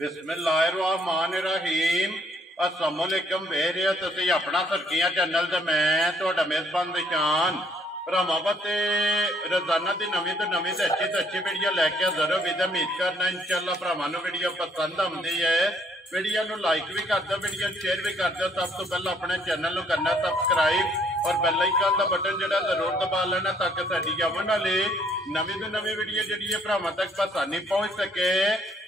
बिस्मिल्लाहिर्रहमानिर्रहीम अस्सलाम वालेकुम वेरियो तुसीं अपना सरकियां चैनल ते मैं तुहाडा मेज़बान निशान भरावां ते रोजाना की नवीं तो अच्छी वीडियो लैके हाज़र हो। उम्मीद करना इंशाअल्लाह भरावां नूं वीडियो पसंद आउंदी है। वीडियो नूं लाइक भी कर दो, वीडियो शेयर भी कर दो। सब तो पहले अपने चैनल नूं करना सबसक्राइब और बेल आइकन का बटन जिहड़ा जरूर दबा लेना ताकि साडी आउण वाली नवीं तो नवीं वीडियो जिहड़ी है भरावां तक आसानी पहुंच सके।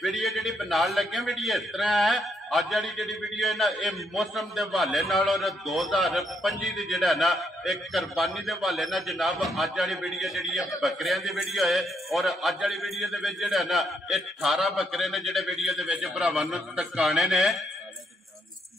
वीडियो जिहड़ी बनाउण लगे वीडियो इस तरह है। अज वाली जिहड़ी वीडियो है ना ये मौसम के हवाले नाल और 2025 की जिहड़ा ना एक कुर्बानी के हवाले नाल जनाब अज वाली वीडियो जिहड़ी है बकरियां की वीडियो है। और अज वाली वीडियो दे विच जिहड़ा ना ये 18 बकरे ने जिहड़े वीडियो दे विच भरावां नूं टकाणे ने।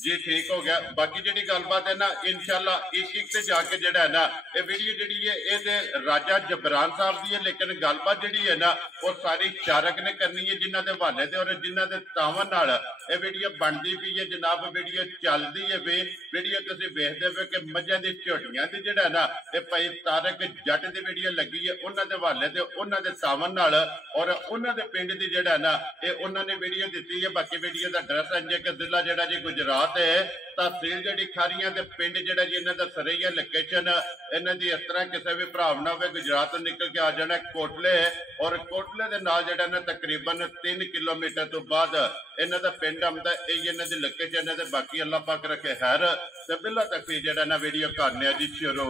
जी ठीक हो गया। बाकी जी गलबात है ना इंशाअल्लाह एक एक से जाके जड़ा है ना ये वीडियो जी है ये राजा जबरान साहब की है, लेकिन गलबात जी है ना वो सारी शारक ने करनी है जिन्हों के हवाले से और जिन्हों के तावन नाल ये वीडियो बनती पई है। जनाब वीडियो चलती है वे वीडियो तुसीं वेखदे पे कि मझां दी झोटियां दी जिहड़ा ना ये भाई तारक जट की वीडियो लगी है उन्होंने के हवाले से उन्होंने तावन नाल और उन्होंने पिंड की जिहड़ा ना ये उन्होंने वीडियो दी है। बाकी वीडियो का एड्रैस है जी कि जिला जिहड़ा जी गुजरात तहसील जी खारियां पिंड जिहड़ा जी इन्हां दा सरैया लोकेशन इन्हां दी इस तरह किसी भी भरा ना हो गुजरात निकल के आ जाना कोटले और कोटले दे नाल जिहड़ा ना तकरीबन 3 किलोमीटर तो बाद इन्हां दा पिंड आउंदा है। इन्हां दी लोकेशन है। बाकी अल्लाह पाक रखे खैर ते बिल्ला तक जिहड़ा ना वीडियो करने जी शुरू।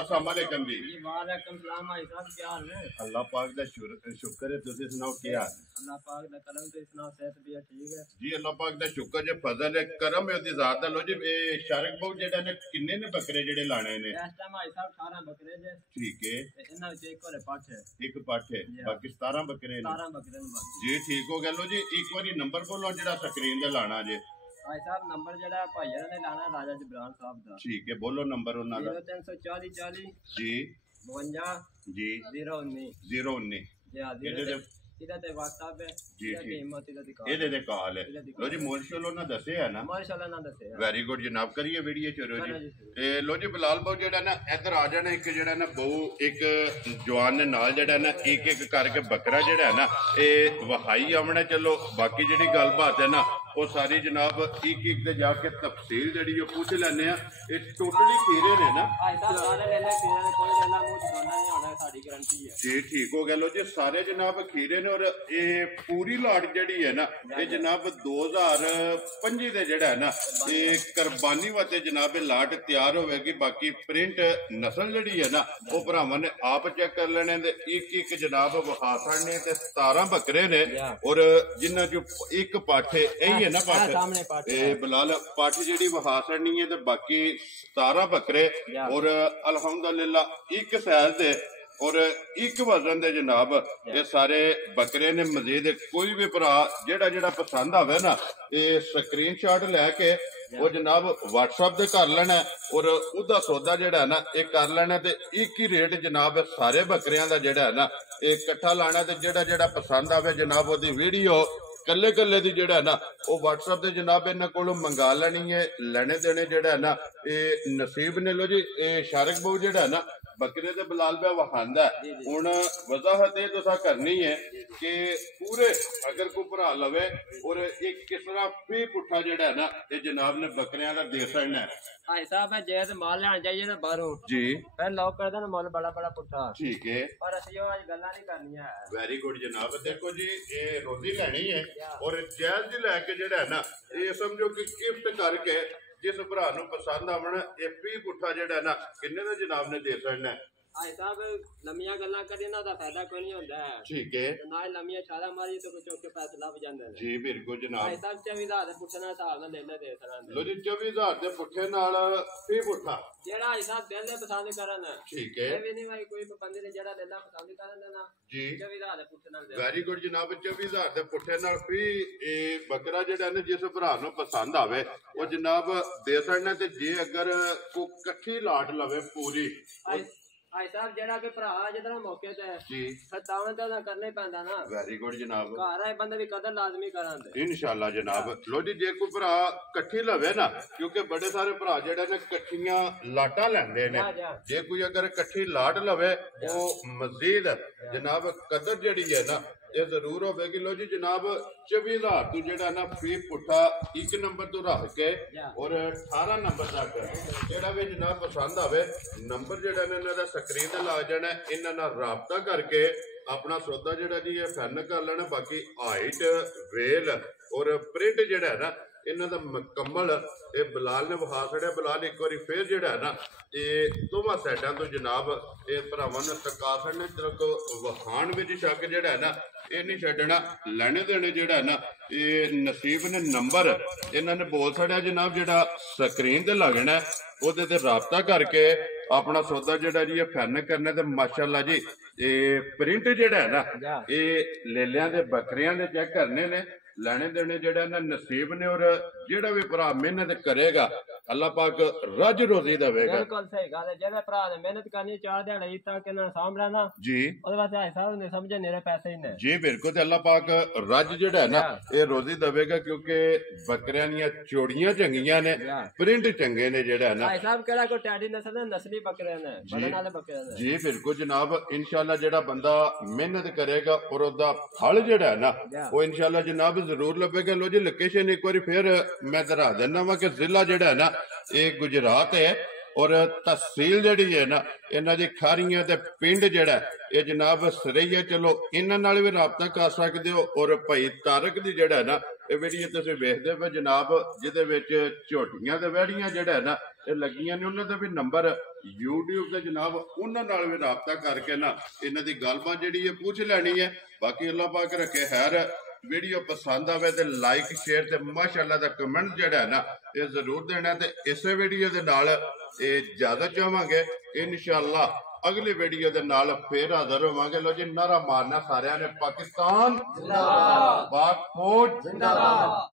अस्सलाम वालेकुम जी। वालेकुम सलाम भाई साहब, क्या हाल है? अल्लाह पाक दा शुक्र है। तुसीं सुनाओ क्या हाल? अल्लाह पाक दा करम ते सुनाओ सेहत भी ठीक है जी। अल्लाह पाक दा शुक्र जे फजल है करम है ओदी जात दा। लो जी शारक बहु जेड़ा ने किन्ने ने बकरे जेड़े लाने ने? इस टाइम भाई साहब 18 बकरे जे। ठीक है। ते इन्हां विच एक होरे पठ है। एक पठ है, बाकी 17 बकरे ने। 17 बकरे ने बाकी। जी ठीक हो गया। लो जी एक बारी नंबर बोलो जेड़ा स्क्रीन ते लाना जे। भाई साहब नंबर जेड़ा भाईया ने लाना राजा जबरान साहब दा। ठीक है बोलो नंबर उन्हां दा। 0340 40 जी 52 जी 019 019 जी हां इधर ते व्हाट्सएप है जी ठीक हिम्मत इधर दी ये दे कॉल है। लो जी मोलशोलो ना दसे है ना? माशाल्लाह ना दसे वेरी गुड जनाब। करिए वीडियो शुरू जी। ते लो जी बिलाल बहु जेड़ा ना इधर आ जाना। एक जेड़ा ना बहु एक जवान ने नाल जेड़ा ना एक एक करके बकरा जेड़ा है ना ये वहाई आमना। चलो बाकी जेड़ी गलबात है ना वो सारी जनाब एक एक दे जाके तफसील जेड़ी पूछ लैने आ। ये टोटली खीरे ने ना? भाई साहब सारे ले ले खीरे ने, कोई लेला मुंह छुपाना नहीं होना, साडी गारंटी है जी ठीक हो गया। लो जी सारे जनाब खीरे ने और ये पूरी लाट जड़ी है ना ये जनाब 2025 दे जेड़ा है ना ये कुर्बानी वास्ते जनाब लाट तैयार होगी। बाकी प्रिंट नस्ल जड़ी है ना वो भरावां ने आप चेक कर लेने दे। एक एक जनाब वहासन ने ते 17 बकरे ने और जिन्हां चो एक पाठ यही है ना पाठ ए बिलाल पाठ जेड़ी वहासन नहीं है ते बाकी 17 बकरे और अल्हम्दुलिल्लाह एक साइज दे और एक वजन दे जनाब ये सारे बकरे ने। मजीद कोई भी भरा जेड़ा जेड़ा पसंद आवे ना ये स्क्रीनशॉट लैके वो जनाब व्हाट्सएप दे कर लेना और उदा सौदा जेड़ा ना ये कर लेना ते एक ही रेट जनाब सारे बकरियां दा जेड़ा है ना ये इकट्ठा लाना ते जेड़ा जेड़ा पसंद आवे जनाब ओदी वीडियो कल्ले कल्ले दी जेड़ा है ना वो व्हाट्सएप दे जनाब इन्हां कोलों मंगा लेनी है। लेने देने जेड़ा है ना ये नसीब ने। लो जी शारक बहु जेड़ा है ना बकरे दे बिलाल पे वहांदा है। हुण वजाहत ये तुसां करनी है कि पूरे अगर कोई भरा लवे और एक किस तरह फी पुट्ठा जेड़ा है ना ये जनाब ने बकरियां दा दे छड़ना है। भाई साहब जैसे माल लेना चाहिए ना बाहरों जी फिर लोग करदे ना माल बड़ा बड़ा पुट्ठा। ठीक है पर असि ओ आज गल्लां नहीं करनियां है। वेरी गुड जनाब। देखो जी ये रोजी लेनी है और जायज जी लैके जेड़ा है ना ये समझो कि गिफ्ट करके जिस भरा नूं पसंद आवना ये फी पुट्ठा जेड़ा है ना किन्ने दा जनाब ने दे छड़ना है। भाई साहब लम्मियां गल्लां करी ना दा फायदा कोई नहीं होंदा है। ठीक है ना लम्मियां छाला मारी तो कुछ के पैसे लभ जांदे ने। जी बिल्कुल जनाब। भाई साहब 24000 दे पुੱਠੇ ਨਾਲ ਹਿਸਾਬ ਨਾਲ ਲੈ ਲੈ ਦੇ ਸਕਦੇ। लो जी 24000 दे पुट्ठे नाल फी पुट्ठा जेड़ा भाई साहब दिल दे पसंद करन। ठीक है ये भी नहीं भाई कोई बंदे ने जेड़ा लेला पसंद करन ना जी 24000 दे पुੱਠੇ ਨਾਲ दे। वेरी गुड जनाब। 24000 दे पुट्ठे नाल फी बकरा जेड़ा ने जिस भरा नूं पसंद आवे वो जनाब दे सकना। ते जे अगर को कट्ठी लाट लवे पूरी भाई साहब जेड़ा कोई भरा जितना मौके ते जी सतावन तो करना ही पैंदा ना। वेरी गुड जनाब। घर आए बंदे दी कदर लाजमी करन दे इंशाल्लाह जनाब। लो जी जे कोई भरा कट्ठी लवे ना क्योंकि बड़े सारे भरा जेड़े ने कट्ठियां लाटा लैंदे ने जे कोई अगर कट्ठी लाट लवे वो मजीद जनाब कदर जेड़ी है ना ਇਹ ਜ਼ਰੂਰ ਹੋਵੇਗੀ। ਲੋ ਜੀ ਜਨਾਬ 24,000 ਤੋਂ ਜਿਹੜਾ ਨਾ ਫੀ ਪੁੱਠਾ 1 ਨੰਬਰ ਤੋਂ ਰੱਖ ਕੇ ਔਰ 18 ਨੰਬਰ ਤੱਕ ਜਿਹੜਾ ਵੀ ਜਨਾਬ ਪਸੰਦ ਆਵੇ ਨੰਬਰ ਜਿਹੜਾ ਨਾ ਇਹਨਾਂ ਦਾ ਸਕਰੀਨ ਤੇ ਲਾ ਜਾਣਾ, ਇਹਨਾਂ ਨਾਲ ਰਾਬਤਾ ਕਰਕੇ ਆਪਣਾ ਸੌਦਾ ਜਿਹੜਾ ਜੀ ਇਹ ਫੈਨ ਕਰ ਲੈਣਾ। ਬਾਕੀ ਹਾਈਟ ਵੇਲ ਔਰ ਪ੍ਰਿੰਟ ਜਿਹੜਾ ਹੈ ਨਾ ਇਹਨਾਂ ਦਾ ਮੁਕੰਮਲ ਇਹ ਬਲਾਲ ਨੇ ਵਿਖਾ ਛੜਿਆ। ਬਲਾਲ ਇੱਕ ਵਾਰੀ ਫੇਰ ਜਿਹੜਾ ਹੈ ਨਾ ਇਹ ਦੋਵਾਂ ਸਾਈਡਾਂ ਤੋਂ ਜਨਾਬ ਇਹ ਭਰਾਵਾਂ ਨੇ ਤਕਾਫਰ ਨੇ ਤਰਕ ਵਖਾਣ ਵਿੱਚ ਸ਼ੱਕ ਜਿਹੜਾ ਹੈ ਨਾ ਇਹ ਨਹੀਂ ਛੱਡਣਾ। ਲੈਣੇ ਦੇਣੇ ਜਿਹੜਾ ਹੈ ਨਾ ਇਹ ਨਸੀਬ ਨੇ ਨੰਬਰ ਇਹਨਾਂ ਨੇ ਬੋਲ ਛੜਿਆ ਜਨਾਬ ਜਿਹੜਾ ਸਕਰੀਨ ਤੇ ਲੱਗਣਾ ਉਹਦੇ ਤੇ ਰਾਬਤਾ ਕਰਕੇ ਆਪਣਾ ਸੌਦਾ ਜਿਹੜਾ ਜੀ ਇਹ ਫੈਨ ਕਰਨਾ। ਤੇ ਮਾਸ਼ਾਅੱਲਾ ਜੀ ਇਹ ਪ੍ਰਿੰਟ ਜਿਹੜਾ ਹੈ ਨਾ ਇਹ ਲੇਲਿਆਂ ਦੇ ਬੱਕਰਿਆਂ ਦੇ ਚੈੱਕ ਕਰਨੇ ਨੇ। ਲੈਣੇ ਦੇਣੇ ਜਿਹੜਾ ਨਾ ਨਸੀਬ ਨੇ ਔਰ ਜਿਹੜਾ ਵੀ ਭਰਾ ਮਿਹਨਤ ਕਰੇਗਾ ਅੱਲਾਹ ਪਾਕ ਰੱਜ ਰੋਜ਼ੀ ਦੇਵੇਗਾ। ਬਿਲਕੁਲ ਸਹੀ ਗੱਲ ਹੈ। ਜਿਹੜੇ ਭਰਾ ਨੇ ਮਿਹਨਤ ਕਰਨੀ 4 ਦਿਹਾੜੇ ਤੱਕ ਇਹਨਾਂ ਨੂੰ ਸਾਂਭਣਾ ਨਾ ਜੀ ਉਹਦੇ ਵਾਸਤੇ ਹਾਈ ਸਾਹਿਬ ਨੇ ਸਮਝੇ ਨੇਰੇ ਪੈਸੇ ਹੀ ਨੇ ਜੀ। ਬਿਲਕੁਲ ਤੇ ਅੱਲਾਹ ਪਾਕ ਰੱਜ ਜਿਹੜਾ ਹੈ ਨਾ ਇਹ ਰੋਜ਼ੀ ਦੇਵੇਗਾ ਕਿਉਂਕਿ ਬੱਕਰਿਆਂ ਦੀਆਂ ਚੋੜੀਆਂ ਚੰਗੀਆਂ ਨੇ, ਪ੍ਰਿੰਟ ਚੰਗੇ ਨੇ ਜਿਹੜਾ ਹੈ ਨਾ। ਹਾਈ ਸਾਹਿਬ ਕਿਹੜਾ ਕੋਈ ਟੈਡੀ ਨਸਲ ਦੇ ਨਸਲੀ ਬੱਕਰੇ ਨੇ ਬੜਨ ਵਾਲੇ ਬੱਕਰੇ ਨੇ ਜੀ। ਬਿਲਕੁਲ ਜਨਾਬ ਇਨਸ਼ਾਅੱਲਾ ਜਿਹੜਾ ਬੰਦਾ ਮਿਹਨਤ ਕਰੇਗਾ ਔਰ ਉਹਦਾ ਫਲ ਜਿਹੜਾ ਹੈ ਨਾ ਉਹ ਇਨਸ਼ਾਅੱਲਾ ਜਨਾਬ ਜ਼ਰੂਰ ਲੱਭੇਗਾ। ਲੋ ਜੀ ਲੋਕੇਸ਼ਨ ਇੱਕ ਵਾਰੀ ਫਿਰ ਮੈਂ ਦਰਾ ਦਿੰਦਾ ਵਾ ਕਿ ਜ਼ਿਲ੍ਹਾ ਜਿਹੜਾ ਹੈ ਨਾ ਇਹ ਗੁਜਰਾਤ ਹੈ ਔਰ ਤਹਿਸੀਲ ਜਿਹੜੀ ਹੈ ਨਾ ਇਹਨਾਂ ਦੀ ਖਾਰੀਆਂ ਤੇ ਪਿੰਡ ਜਿਹੜਾ ਇਹ ਜਨਾਬ ਸਰਈਆ। ਚਲੋ ਇਹਨਾਂ ਨਾਲ ਵੀ ਰਾਬਤਾ ਕਰ ਸਕਦੇ ਹੋ। ਔਰ ਭਾਈ ਤਾਰਕ ਦੀ ਜਿਹੜਾ ਹੈ ਨਾ ਇਹ ਵੀਡੀਓ ਤੁਸੀਂ ਵੇਖਦੇ ਪਏ ਜਨਾਬ ਜਿਹਦੇ ਵਿੱਚ ਝੋਟੀਆਂ ਤੇ ਵਹਿੜੀਆਂ ਜਿਹੜਾ ਹੈ ਨਾ ਇਹ ਲੱਗੀਆਂ ਨੇ ਉਹਨਾਂ ਦਾ ਵੀ ਨੰਬਰ YouTube ਤੇ ਜਨਾਬ ਉਹਨਾਂ ਨਾਲ ਵੀ ਰਾਬਤਾ ਕਰਕੇ ਨਾ ਇਹਨਾਂ ਦੀ ਗੱਲਬਾਤ ਜਿਹੜੀ ਹੈ ਪੁੱਛ ਲੈਣੀ ਹੈ। ਬਾਕੀ ਅੱਲਾਹ ਪਾਕ ਰੱਖੇ ਖੈਰ। ਵੀਡੀਓ ਪਸੰਦ ਆਵੇ ਤੇ ਲਾਈਕ ਸ਼ੇਅਰ ਤੇ ਮਾਸ਼ਾਅੱਲਾ ਦਾ ਕਮੈਂਟ ਜਿਹੜਾ ਹੈ ਨਾ ਇਹ ਜ਼ਰੂਰ ਦੇਣਾ। ਤੇ ਇਸੇ ਵੀਡੀਓ ਦੇ ਨਾਲ ਇਹ ਜ਼ਿਆਦਾ ਚਾਹਾਂਗੇ ਇਨਸ਼ਾਅੱਲਾ ਅਗਲੀ ਵੀਡੀਓ ਦੇ ਨਾਲ ਫੇਰ ਹਾਜ਼ਰ ਹੋਵਾਂਗੇ। ਲੋ ਜੀ ਨਾਰਾ ਮਾਰਨਾ ਸਾਰਿਆਂ ਨੇ ਪਾਕਿਸਤਾਨ ਜ਼ਿੰਦਾਬਾਦ, ਪਾਕ ਫੌਜ ਜ਼ਿੰਦਾਬਾਦ।